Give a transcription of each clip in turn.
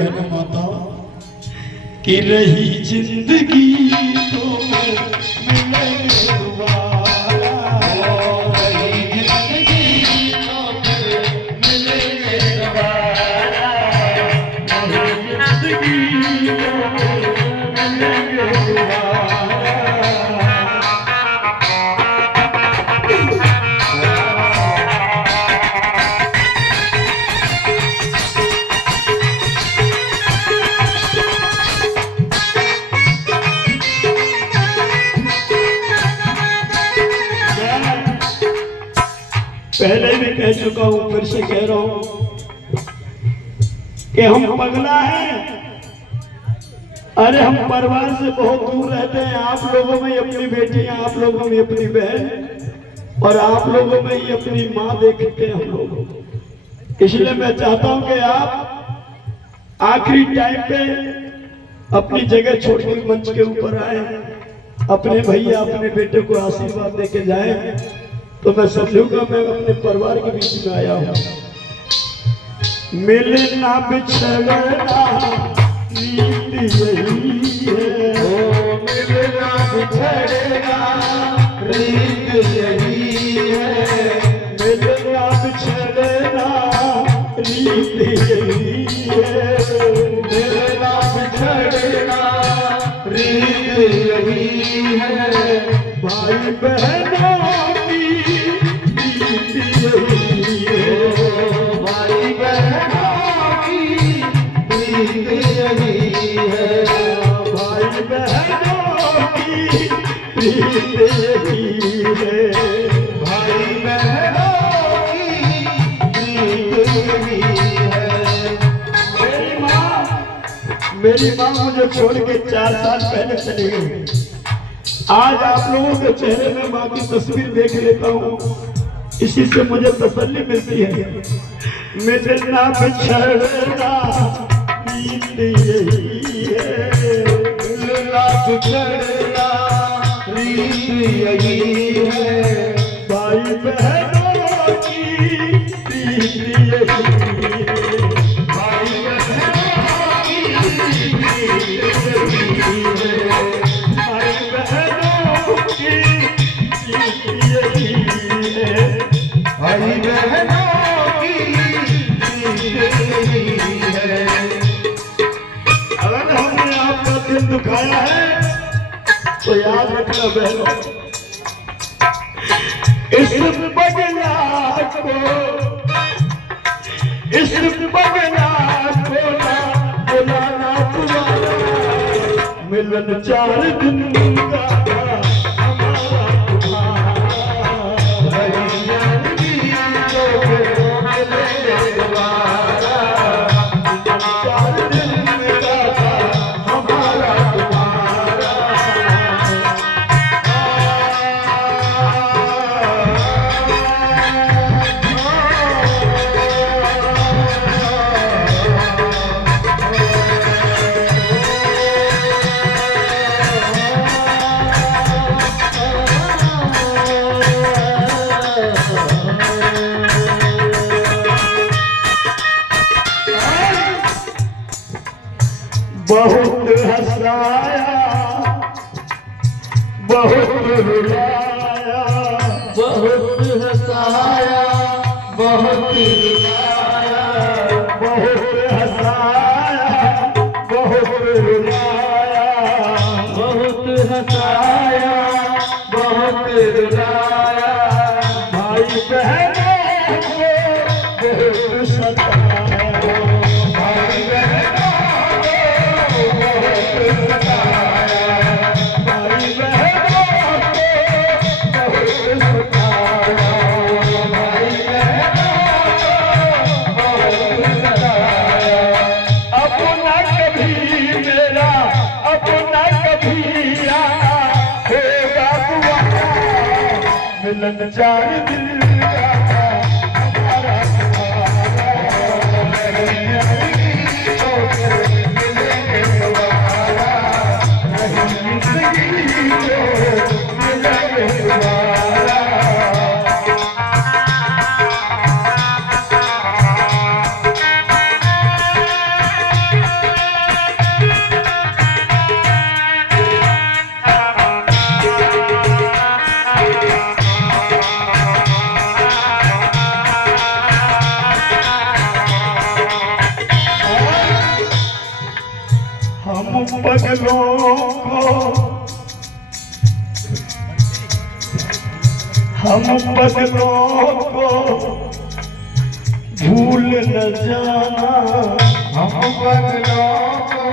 बहनों माताओं कि रही जिंदगी तो मिलेंगे दोबारा, रही जिंदगी तो मिलेंगे दोबारा, रही जिंदगी तो मिलेंगे दोबारा। पहले भी कह चुका हूं, फिर से कह रहा हूं कि हम पगला हैं। अरे हम परिवार से बहुत दूर रहते हैं। आप लोगों में अपनी बेटियां, आप लोगों में अपनी बहन और आप लोगों में ही अपनी माँ देखते हैं हम लोग। इसलिए मैं चाहता हूं कि आप आखिरी टाइम पे अपनी जगह छोड़ के मंच के ऊपर आए, अपने भैया अपने बेटे को आशीर्वाद देके जाए। तो मैं समझूंगा मैं अपने परिवार के बीच में आया हूं। मिलना बिछड़ना रीत यही है, ओ मिलना बिछड़ना रीत यही है, मिलना बिछड़ना रीत यही है, मिलना बिछड़ना रीत यही है, भाई बहनों भाई बहनों की प्रीत यही है, भाई बहनों की प्रीत यही है, भाई बहनों की प्रीत यही है। मेरी माँ मुझे छोड़ के 4 साल पहले चली गई। आज आप लोगों के चेहरे में माँ की तस्वीर देख लेता हूँ, इसी से मुझे तसल्ली मिलती है। मिलना बिछड़ना रीत यही है, मिलना बिछड़ना रीत यही है, भाई बहनों की प्रीत यही है, भाई बहनों की प्रीत यही है, भाई बहनों की प्रीत यही है, भाई बहनों की प्रीत यही है। अगर हमने आपका दिल दुखाया है तो याद रखना बहनों, इस बगला को, इस बगला को ना बुलाना तुम्हारा, मिलन 4 दिन का बहुत हंसाया, बहुत रुलाया, बहुत हंसाया, बहुत रुलाया, बहुत हंसाया, बहुत रुलाया, बहुत हंसाया, बहुत रुलाया, भाई बहनों को बहुत सताया, भाई बहनों मिलन 4 दिन का हमारा मिलेंगे दोबारा, रही जिंदगी तो मिलेंगे दोबारा। पगलों को हम पगलों को भूल न जाना, हम पगलों को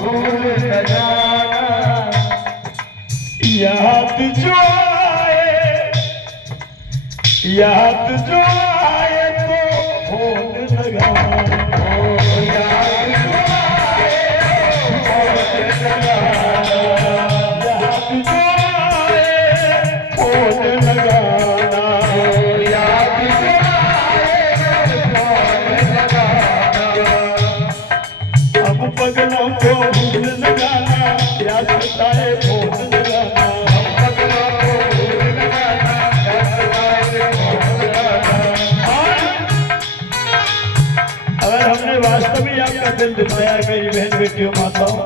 भूल न जाना। याद जो आए तो फोन लगाना, याद जो आए फोन लगाना, याद जो आए फोन लगाना। हम पगलों को भूल लगाना, याद सताए फोन लगाना, हम पगलों को भूल लगाना, याद सताए फोन लगाना। अगर हमने वास्तव में आपका दिल दुखाया है मेरी बहन बेटियों माताओं,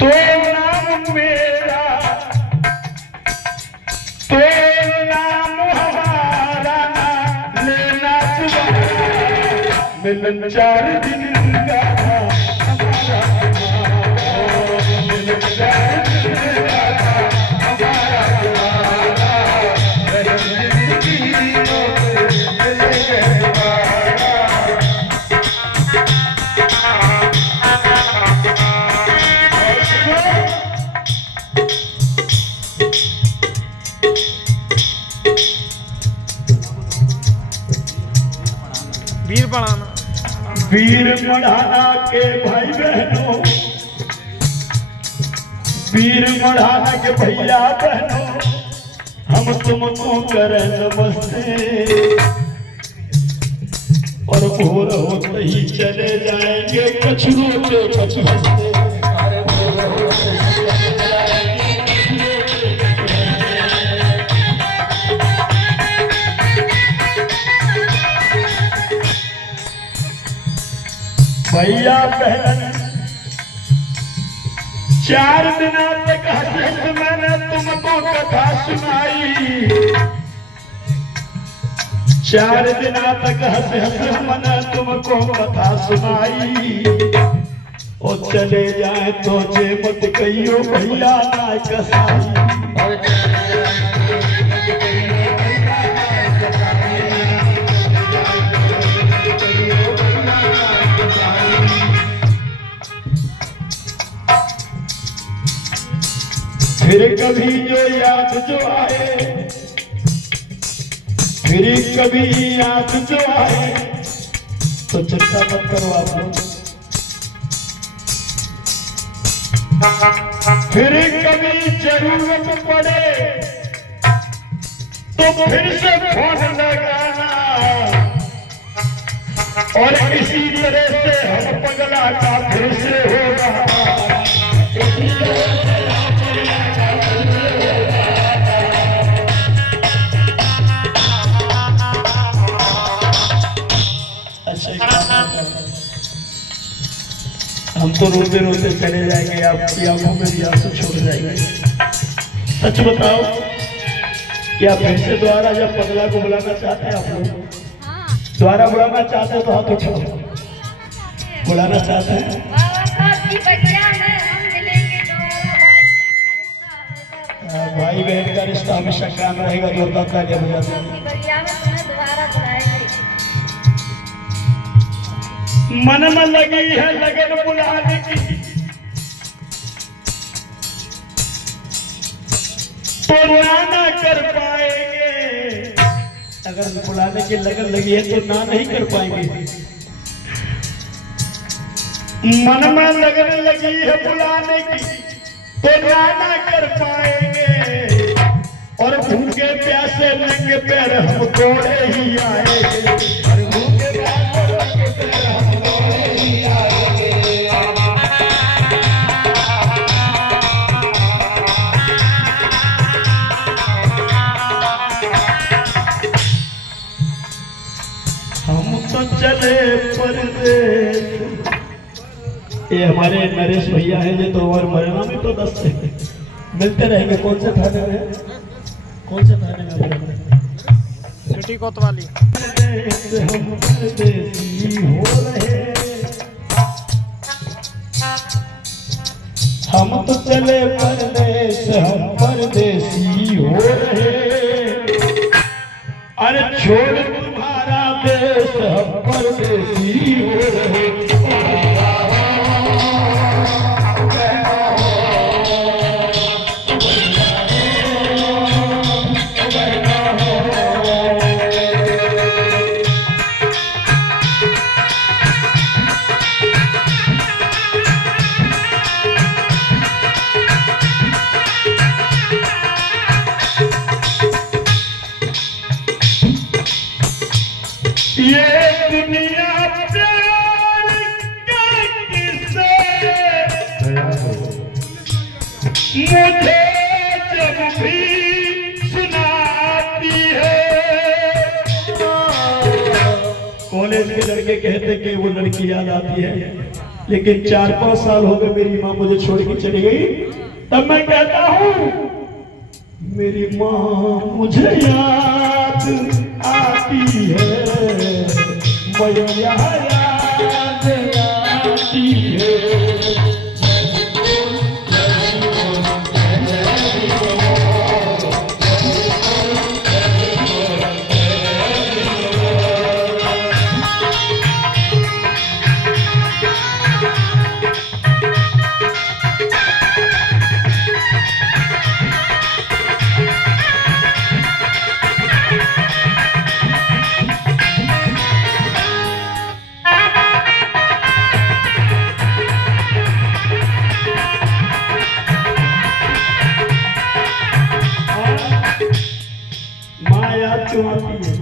तो नाम मेरा, तो नाम हमारा लेना तुम्हारा, मिलन 4 दिन का हमारा, मिलन 4 दिन का हमारा तुम्हारा रही जिंदगी में मिलेंगे दोबारा। वीर बढ़ाना, वीर मढ़ाना के भाई बहनों, वीर मढ़ाना के भैया बहनों, हम तुमको करें नमस्ते, और भोर होते ही चले जाएंगे कछुओं के कछ हंसते। अरे बोलो चले जाएंगे भैया बहन 4 दिन तक हंस मैंने तुमको कथा सुनाई, 4 दिन तक हंस मैंने तुमको कथा सुनाई, और चले जाए तो जे मत कहियो भैया ना कसाई। और चले जाएंगे भैया ना सताए। फिर कभी जो याद जो आए, फिर कभी याद जो आए, तो चिंता मत करो आप लोग। फिर कभी जरूरत पड़े तो फिर से फोन लगाना, और इसी तरह से हम पगला का फिर से होगा। इसी तरह से हम तो रोते रोते चले जाएंगे, आपकी आंखों में भी आंसू छोड़ जाएंगे। सच बताओ, क्या फिर से दोबारा जब पगला को बुलाना चाहते हैं आप लोग? दोबारा बुलाना चाहते हैं तो हाथ उठाओ। बुलाना चाहते हैं? भाई बहन का रिश्ता हमेशा कायम रहेगा। जोरदार तालियां बजाते हैं। मन में लगी है लगन बुलाने की, तो ना कर पाएंगे। अगर बुलाने की लगन लगी है तो ना नहीं कर पाएंगे। मन में लगन लगी है बुलाने की, तो ना कर पाएंगे। और भूखे प्यासे नंगे पैर हम दौड़े ही आएंगे। और भूखे प्यासे नंगे पैर हम दौड़े ही आएंगे। हम तो चले परदेश। ये हमारे नरेश भैया हैं, ये तो और मरना में तो 10 है। मिलते रहेंगे। कौन से थाने में? कौन से थाने में? सिटी कोतवाली। हम परदेसी हो रहे, हम तो चले परदेश, हम परदेसी हो रहे। अरे छोड़ तुम्हारा देश, हम परदेसी हो रहे। ये दुनिया प्यार का किस्सा मुझे जब भी सुनाती है। कॉलेज के लड़के कहते कि वो लड़की याद आती है, लेकिन 4-5 साल हो गए मेरी माँ मुझे छोड़ के चली गई। तब मैं कहता हूँ मेरी माँ मुझे याद आती है, मैया याद आती है। माया चुमाती है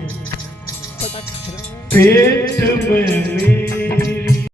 पेट में